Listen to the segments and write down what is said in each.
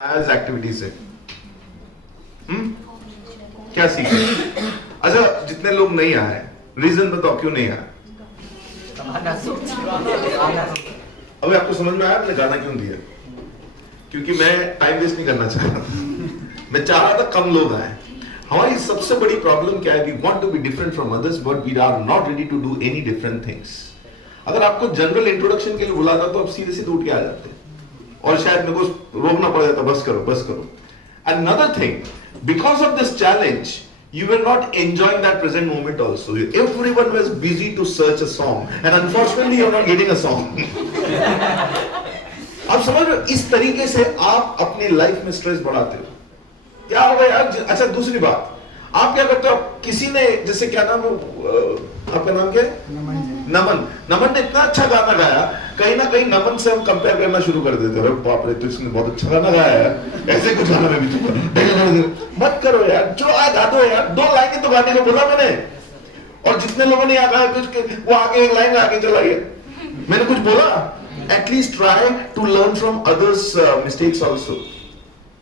As activity से क्या सीखे? अच्छा, जितने लोग नहीं आए, रीजन बताओ क्यों नहीं आए? अभी आपको समझ में आया मैंने गाना क्यों दिया? क्योंकि मैं टाइम वेस्ट नहीं करना चाह रहा था। मैं चाह रहा था कम लोग आए। हमारी सबसे बड़ी प्रॉब्लम क्या है? We want to be different from others but we are not ready to do any different things. अगर आपको जनरल इंट्रोडक्शन के लिए बुलाता तो आप सीधे सीधे उठ के आ जाते और शायद मेरे को रोकना पड़ जाता, बस करो बस करो। Another thing, because of this challenge, you were not enjoying that present moment also. Everyone was busy to search a song, and unfortunately, you're not getting a song. आप समझ रहे हो? इस तरीके से आप अपने लाइफ में स्ट्रेस बढ़ाते हो। क्या होगा यार? अच्छा, दूसरी बात, आप क्या करते हो? किसी ने, जैसे क्या नाम है आपका, नाम क्या है? नमन ने इतना अच्छा गाना गाया, कहीं ना कहीं नमन से हम कंपेयर करना शुरू कर देते हैं। बाप रे, तो इसने बहुत अच्छा गाना गाया है, ऐसे कुछ गाना में भी मत करो यार, जो गा दो यार, 2 लाइनें तो गाने को बोला मैंने। और जितने लोगों ने यहाँ कहा कुछ, वो आगे 1 लाइन आगे चला गया। मैंने कुछ बोला? At least try to learn from others mistakes also.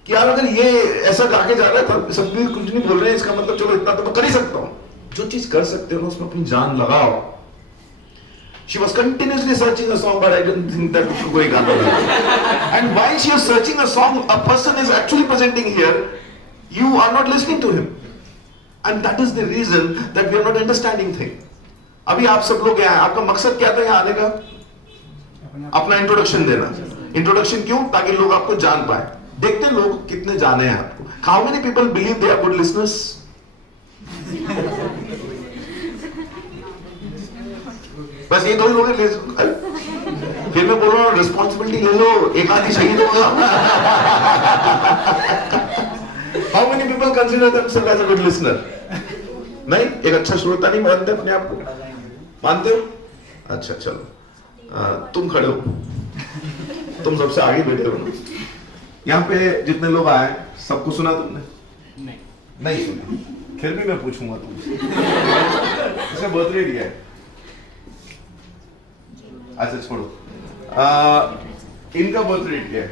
कि यार अगर ये ऐसा गा के जा रहा है, सब भी कुछ नहीं बोल रहे हैं, इसका मतलब चलो इतना तो मैं कर ही सकता हूँ। जो चीज कर सकते हो ना, उसमें अपनी जान लगाओ। She was continuously searching a song, but I didn't think that उसको कोई गाना लगा। And while she was searching a song, a person is actually presenting here. You are not listening to him, and that is the reason that we are not understanding thing. अभी आप सब लोग यहाँ, आपका मकसद क्या था यहाँ आने का? अपना इंट्रोडक्शन देना। इंट्रोडक्शन क्यों? ताकि लोग आपको जान पाए। देखते हैं लोग कितने जाने हैं आपको। How many people believe they are good listeners? बस ये 2 लोग ले, फिर मैं बोल रहा हूँ रिस्पॉन्सिबिलिटी ले लो, एक आदमी शहीद होगा। How many people consider themselves as a good listener? नहीं, एक अच्छा श्रोता नहीं मानते अपने आप को? मानते हो? अच्छा चलो, तुम खड़े हो, तुम सबसे आगे बैठे हो। यहाँ पे जितने लोग आए, सबको सुना तुमने? नहीं सुना। फिर भी मैं पूछूंगा तुमसे, इसका बर्थडे क्या है? अच्छा छोड़ो, इनका बर्थ रेट क्या है?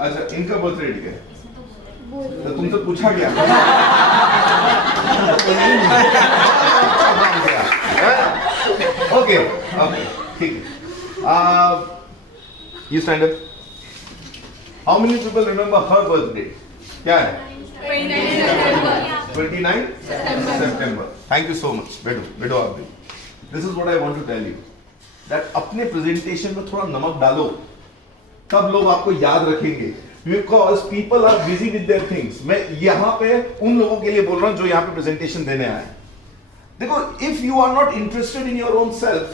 अच्छा, इनका बर्थ रेट क्या है? तो तुमसे पूछा गया? ओके ओके, ठीक है। You stand up. How many people remember her birth date? क्या है? 29 सितंबर। Thank you so much. बैठो आप भी। This is what I want to tell you, that अपने प्रेजेंटेशन में थोड़ा नमक डालो, तब लोग आपको याद रखेंगे। Because people are busy with their things. मैं यहाँ पे उन लोगों के लिए बोल रहा हूँ जो यहाँ पे प्रेजेंटेशन देने आए। देखो, if you are not interested in your own self,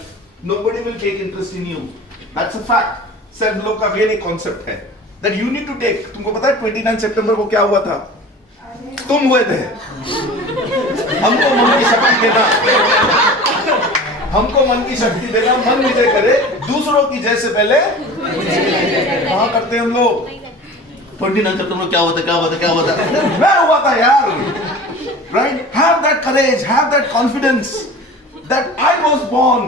nobody will take interest in you. That's a fact. Self लोग का ये कॉन्सेप्ट है that you need to take. तुमको पता है 29 सितंबर को क्या हुआ था? तुम हुए थे। हमको मन की शक्ति देना, हमको मन की शक्ति देना, मन विजय करे, दूसरों की जय से पहले कहाँ करते हैं हम लोग? 29 सितंबर क्या होता क्या होता? मैं हुआ था यार, right? Have that courage, have that confidence that I was born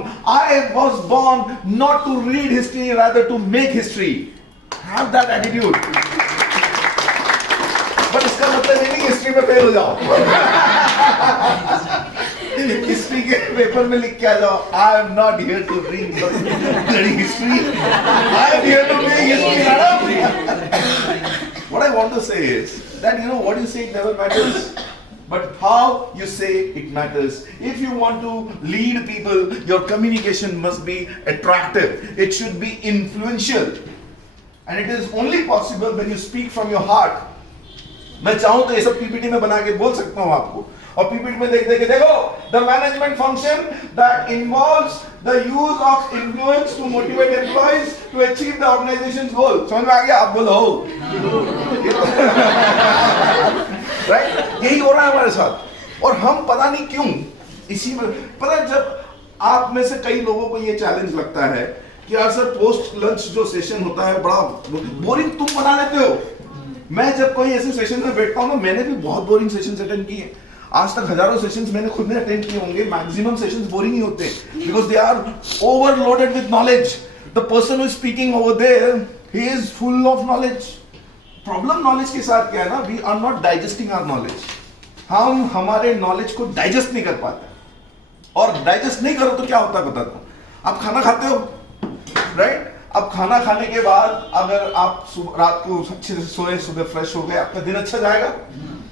not to read history, rather to make history. Have that attitude. But इसका मतलब ये नहीं हिस्ट्री में फेल हो जाओ। हिस्ट्री के पेपर में लिख के आ जाओ, I am not here to read history. I am here to make history, madam. What I want to say is that what you say it never matters, but how you say it matters. If you want to lead people, your communication must be attractive. It should be influential, and it is only possible when you speak from your heart. मैं चाहूं तो ये सब PPT में बना के बोल सकता हूं आपको, और पीपीटी में देखो the management function that involves the use of influence to motivate employees to achieve the organisation's goal. समझ में आ गया? आप बोलो हो। राइट? यही हो रहा है हमारे साथ, और हम पता नहीं क्यों इसी में, पता है, जब आप में से कई लोगों को ये चैलेंज लगता है कि यार सर पोस्ट लंच जो सेशन होता है बड़ा बोरिंग तुम बना लेते हो। मैं जब कोई ऐसे सेशन में बैठता हूँ ना, मैंने भी बहुत बोरिंग सेशंस अटेंड किए। आज तक हजारों सेशंस मैंने खुद ने अटेंड किए होंगे, मैक्सिमम सेशंस बोरिंग ही होते हैं, because they are overloaded with knowledge. The person who is speaking over there, he is full of knowledge. Problem knowledge के साथ क्या है ना, we are not digesting our knowledge. हम हमारे knowledge को digest नहीं कर पाते, और digest नहीं करो तो क्या होता है बताता हूँ. आप खाना खाते हो, right? अब खाना खाने के बाद अगर आप रात को अच्छे से सोए, सुबह फ्रेश हो गए, आपका दिन अच्छा जाएगा,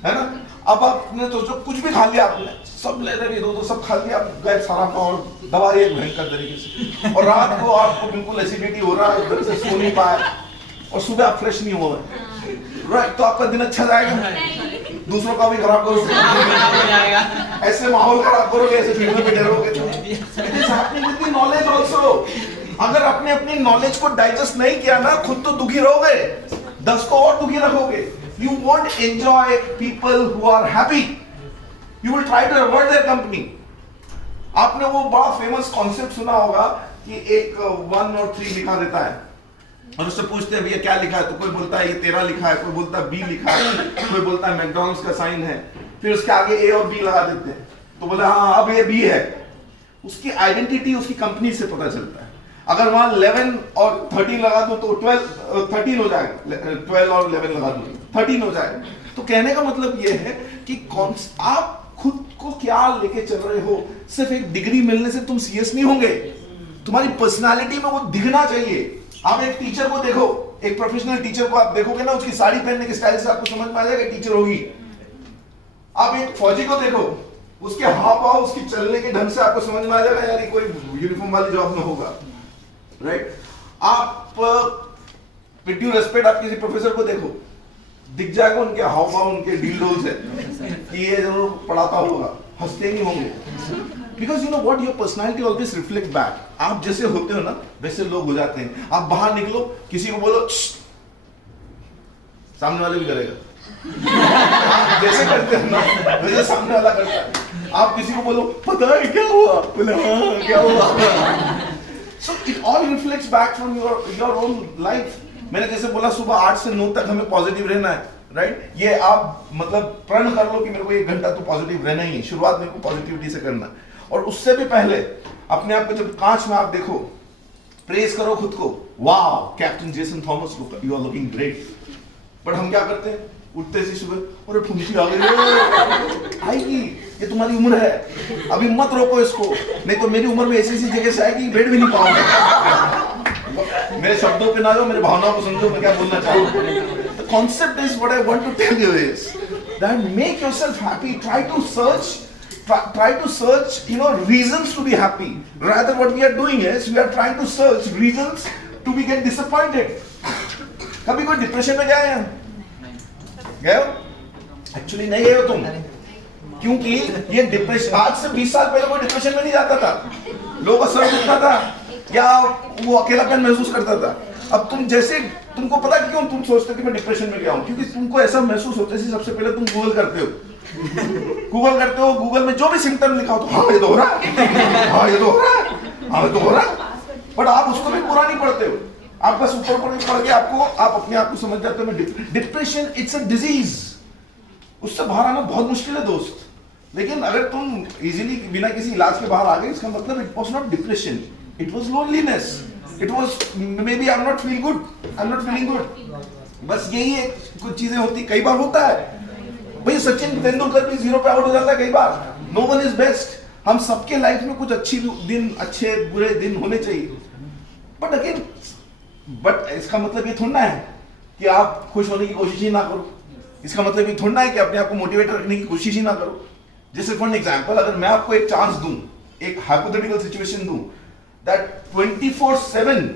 है ना? अब आपने तो जो कुछ भी खा लिया, आपने सब ले रहे दो सब खा लिया, आप गए सारा और दबा रही है भयंकर तरीके से, और रात को आपको बिल्कुल एसिडिटी हो रहा है, उधर से सो नहीं पाए, और सुबह आप फ्रेश नहीं हुए, राइट? तो आपका दिन अच्छा जाएगा? दूसरों का भी खराब करोगे, ऐसे माहौल खराब करोगे, ऐसे फील्ड में डरोगे तो it is happening with the knowledge also. अगर आपने अपनी नॉलेज को डाइजेस्ट नहीं किया ना, खुद तो दुखी रहोगे, 10 को और दुखी रखोगे. You won't enjoy people who are happy. You will try to avoid their company. आपने वो बड़ा फेमस कॉन्सेप्ट सुना होगा कि एक 1 और 3 लिखा देता है, और उससे पूछते हैं भैया क्या लिखा है, तो कोई बोलता है ये 13 लिखा है, कोई बोलता है B लिखा है, कोई बोलता है मैकडॉनल्ड्स का साइन है, फिर उसके आगे A और B लगा देते हैं, तो बोले हाँ अब ये B है. उसकी आइडेंटिटी उसकी कंपनी से पता चलता है. अगर वहां 11 और 13 लगा दो तो 13 हो जाएगा, 12 और 11 लगा दो 13 हो जाएगा. तो कहने का मतलब ये है कि आप खुद को क्या लेके चल रहे हो. सिर्फ एक डिग्री मिलने से तुम सीएस नहीं होंगे, तुम्हारी पर्सनालिटी में वो दिखना चाहिए. आप एक टीचर को देखो, एक प्रोफेशनल टीचर को आप देखोगे ना, उसकी साड़ी पहनने के स्टाइल से आपको समझ में आ जाएगा टीचर होगी. आप एक फौजी को देखो, उसके हाव भाव, उसकी चलने के ढंग से आपको समझ में आ जाएगा यार ये कोई यूनिफॉर्म वाली जॉब में होगा, राइट? आप विद ड्यू रेस्पेक्ट आप किसी प्रोफेसर को देखो, दिख जाएगा उनके हाव भाव, उनके डील डोल से कि ये जरूर पढ़ाता होगा, हंसते नहीं होंगे. Because you know what, your personality always reflect back. आप जैसे होते हो ना वैसे लोग हो जाते हैं. आप बाहर निकलो, किसी को बोलो सामने वाले भी करेगा. आप जैसे करते हो ना वैसे सामने वाला करता है. आप किसी को बोलो पता है क्या हुआ, बोले हाँ क्या हुआ. So it all reflects back from your own life. मैंने जैसे बोला सुबह 8 से 9 तक हमें पॉजिटिव रहना है, राइट? ये आप मतलब प्रण कर लो कि मेरे को 1 घंटा तो पॉजिटिव रहना ही है. शुरुआत मेरे को पॉजिटिविटी से करना. और उससे भी पहले अपने आप को जब कांच में आप देखो, प्रेज करो खुद को, wow captain Jason Thomas, you are looking great. But हम क्या करते हैं, उठते से सुबह और फुंसी आ गई, आएगी, ये तुम्हारी उम्र है, अभी मत रोको इसको, नहीं तो मेरी उम्र में ऐसी जगह से आएगी बैठ भी नहीं पाऊंगा. मेरे शब्दों पे ना जाओ, मेरे भावनाओं को समझो मैं क्या बोलना चाहूँ. The concept is what I want to tell you is that make yourself happy. Try to search, you know, reasons to be happy. Rather, what we are doing is we are trying to search reasons to be get disappointed. कभी कोई depression में गए हैं? गए हो? Actually नहीं गए हो तुम, क्योंकि ये डिप्रेशन आज से 20 साल पहले कोई डिप्रेशन में नहीं जाता था. लोगों का सर दुखता था या वो अकेलापन महसूस करता था. अब तुम जैसे, तुमको पता क्यों तुम सोचते हो कि मैं डिप्रेशन में गया हूं? क्योंकि तुमको ऐसा महसूस होता है. सबसे पहले तुम गूगल करते हो, गूगल में जो भी सिम्टम लिखा हो तो हाँ ये तो हो रहा है, हाँ ये तो हो रहा है, हाँ ये तो हो रहा है. बट आप उसको भी पूरा नहीं पढ़ते हो, आप बस ऊपर पढ़ के आप अपने आप को समझ जाते हो. डिप्रेशन इट्स अ डिजीज, उससे बाहर आना बहुत मुश्किल है दोस्त. लेकिन अगर तुम इजीली बिना किसी इलाज के बाहर आ गए, इसका मतलब it was not depression, it was loneliness, it was maybe I am not feeling good. बस यही है, कुछ चीजें होती, कई बार होता है भाई. सचिन तेंदुलकर भी 0 पे आउट हो जाता है कई बार. No one is best. हम सबके लाइफ में कुछ अच्छे बुरे दिन होने चाहिए. बट इसका मतलब ये थोड़ा है कि आप खुश होने की कोशिश ही ना करो. इसका मतलब ये थोड़ा है कि अपने आप को मोटिवेट रखने की कोशिश ही ना करो. जैसे फॉर एग्जांपल, अगर मैं आपको एक चांस दूं, एक हाइपोथेटिकल सिचुएशन दूं, that 24/7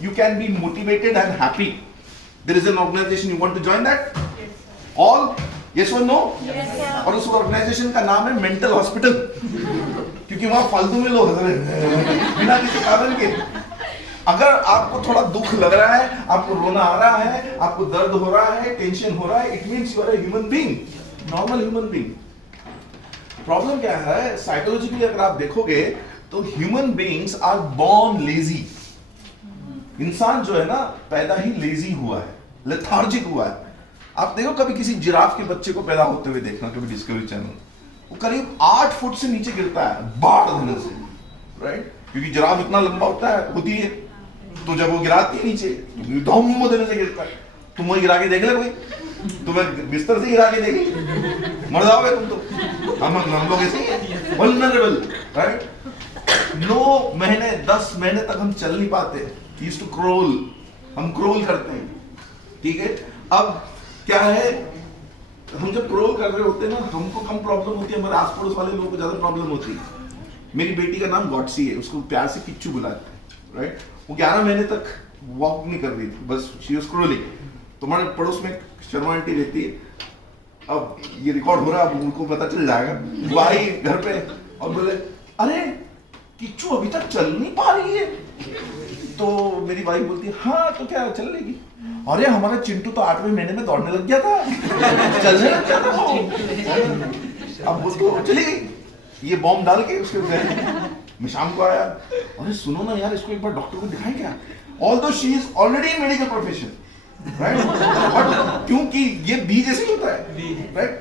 you can be motivated and happy. There is an organization, you want to join that? All? Yes or no? Yes, sir. और उस ऑर्गेनाइजेशन का नाम है मेंटल हॉस्पिटल, क्योंकि वहां फालतू में लोग बिना किसी कारण के. अगर आपको थोड़ा दुख लग रहा है, आपको रोना आ रहा है, आपको दर्द हो रहा है, टेंशन हो रहा है, it means you are a human being, normal human being. Problem क्या है, साइकोलॉजिकली अगर आप देखोगे तो human beings are born lazy. इंसान जो है ना पैदा ही लेजी हुआ है, लेथार्जिक हुआ है. आप देखो कभी किसी जिराफ के बच्चे को पैदा होते हुए देखना, कभी डिस्कवरी चैनल, वो करीब 8 फुट से नीचे गिरता है बाढ़ देने से, राइट? क्योंकि जिराफ इतना लंबा होता है, होती है, तो जब वो गिराती है नीचे धम देने से गिरता है, तुम वही गिरा के देख ले, कोई तुम्हें बिस्तर से गिरा के देगी, मर जाओगे तुम तो। हम लोग ऐसे ही हैं, वल्नरेबल, राइट। 9 महीने 10 महीने तक हम चल नहीं पाते, यूज्ड टू क्रोल, हम क्रोल करते हैं, ठीक है। अब क्या है, हम जब क्रोल कर रहे होते हैं ना, हमको कम प्रॉब्लम होती है, हमारे आस पड़ोस वाले लोगों को ज्यादा प्रॉब्लम होती है। मेरी बेटी का नाम गॉडसी है, उसको प्यार से किच्चू बुलाते हैं, राइट। वो 11 महीने तक वॉक नहीं कर रही थी, बस शी वाज क्रोलिंग। तुम्हारे पड़ोस में शर्मा आंटी रहती है, अब ये रिकॉर्ड हो रहा है, अब उनको पता चल जाएगा, वो आई घर पे और बोले अरे किच्चू अभी तक चल नहीं पा रही है। तो मेरी वाइफ बोलती है हाँ तो क्या चल लेगी। अरे हमारा चिंटू तो 8वें महीने में दौड़ने लग गया था, चलने लग गया था वो। अब वो तो चली गई, ये बॉम्ब डाल के उसके घर। मैं शाम को आया, अरे सुनो ना यार, इसको एक बार डॉक्टर को दिखाएं क्या, although she is already in medical profession, right, but क्योंकि ये बी जैसे ही होता है, राइट।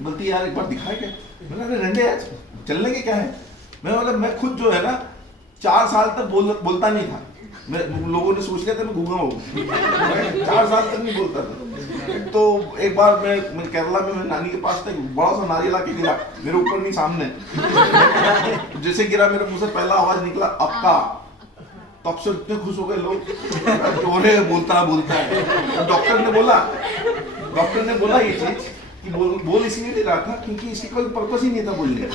बोलती है यार एक बार दिखाए क्या, मैंने रहने यार, चलने के क्या है। मैं खुद जो है ना 4 साल तक बोलता नहीं था, लोगों ने सोच लिया था मैं गूंगा हूँ, 4 साल तक नहीं बोलता था। तो एक बार मैं केरला में मैं नानी के पास था, बड़ा सा नारियल आके गिरा मेरे ऊपर, नहीं सामने, जैसे गिरा मेरे मुंह से पहला आवाज निकला अक्का। तब से इतने खुश हो गए लोग, तो बोलता है। डॉक्टर ने बोला ये चीज कि बोल इसलिए नहीं रहा था क्योंकि इसकी कोई पर्पस ही नहीं था बोलने का,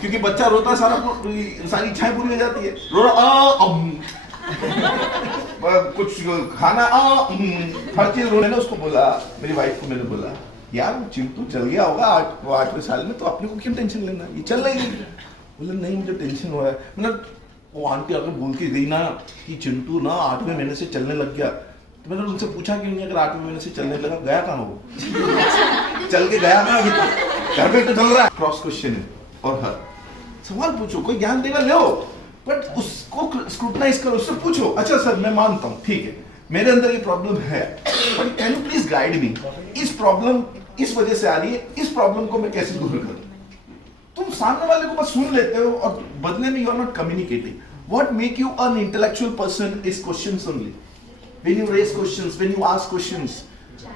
क्योंकि बच्चा रोता सारी इच्छाएं पूरी हो जाती है, रो कुछ खाना हर चीज रोने। उसको बोला, मेरी वाइफ को मैंने बोला यार चिंटू चल गया होगा 8वें साल में, तो अपने को क्यों टेंशन लेना, ये चल रही। बोले नहीं मुझे टेंशन हो रहा है। मतलब वो आंटी अगर बोल के गई ना कि चिंटू ना 8वें महीने से चलने लग गया, तो मैंने उनसे पूछा कि अगर 8वें महीने से चलने लगा, गया कहाँ हो, चल के गया ना, अभी तक घर पे तो चल रहा है। क्रॉस क्वेश्चन है, और हर सवाल पूछो, कोई ज्ञान देगा लो, बट उसको स्क्रूटनाइज करो, उससे पूछो अच्छा सर मैं मानता हूँ, ठीक है मेरे अंदर ये प्रॉब्लम है, but can you please guide me, इस प्रॉब्लम इस वजह से आ रही है, इस प्रॉब्लम को मैं कैसे दूर करूं। तुम सामने वाले को बस सुन लेते हो और बदले में you are not communicating. What make you an intellectual person is questions only. When you raise questions, when you ask questions,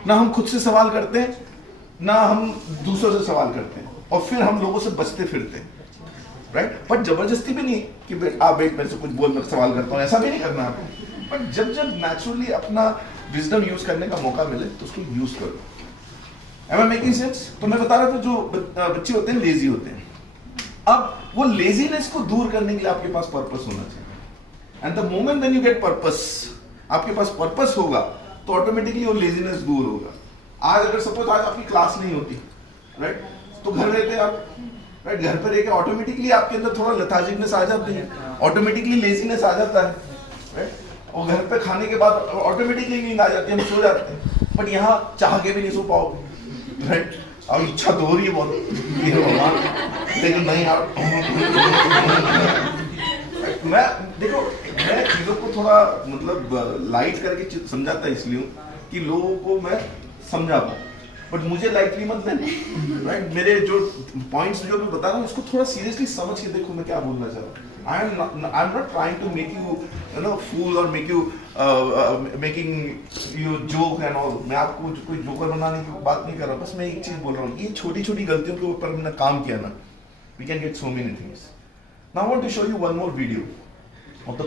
ना हम खुद से सवाल करते हैं ना हम दूसरों से सवाल करते हैं, और फिर हम लोगों से बचते फिरते हैं, राइट। बट जबरदस्ती भी नहीं कि आप बेट मेरे से कुछ बोल, मैं सवाल करता हूँ, ऐसा भी नहीं करना आपको। बट जब नेचुरली अपना विजडम यूज करने का मौका मिले तो उसको यूज करो। Am I making sense? तो मैं बता रहा था जो बच्चे होते हैं लेजी होते हैं। अब वो लेजीनेस को दूर करने के लिए आपके पास पर्पस होना चाहिए, and the moment when you get purpose, आपके पास पर्पस होगा तो ऑटोमेटिकली वो लेजीनेस दूर होगा। आज अगर सपोज आज आपकी क्लास नहीं होती, राइट, तो घर रहते आप, राइट, घर पर रहकर ऑटोमेटिकली आपके अंदर थोड़ा लेथार्जिकनेस आ जाती है, ऑटोमेटिकली लेजीनेस आ जाता है, राइट, और घर पे खाने के बाद ऑटोमेटिकली नींद आ जाती है, हम सो जाते हैं। बट यहाँ चाह के भी नहीं सो पाओगे, राइट, अब इच्छा तो हो रही है बहुत, लेकिन नहीं यार। मैं देखो, मैं चीजों को थोड़ा मतलब लाइट करके समझाता इसलिए कि लोगों को मैं समझा पाऊँ, बट मुझे लाइटली मत लेना, राइट। मेरे जो पॉइंट्स जो मैं बता रहा हूँ इसको थोड़ा सीरियसली समझ के देखो मैं क्या बोलना चाह रहा हूँ। I am not trying to make you fool or make you making you joke and all. मैं आपको कोई जोकर बनाने की बात नहीं कर रहा, बस मैं एक चीज बोल रहा हूँ, ये छोटी छोटी गलतियों के ऊपर हमने काम किया ना, we can get so many things. Now I want to show you one more video of the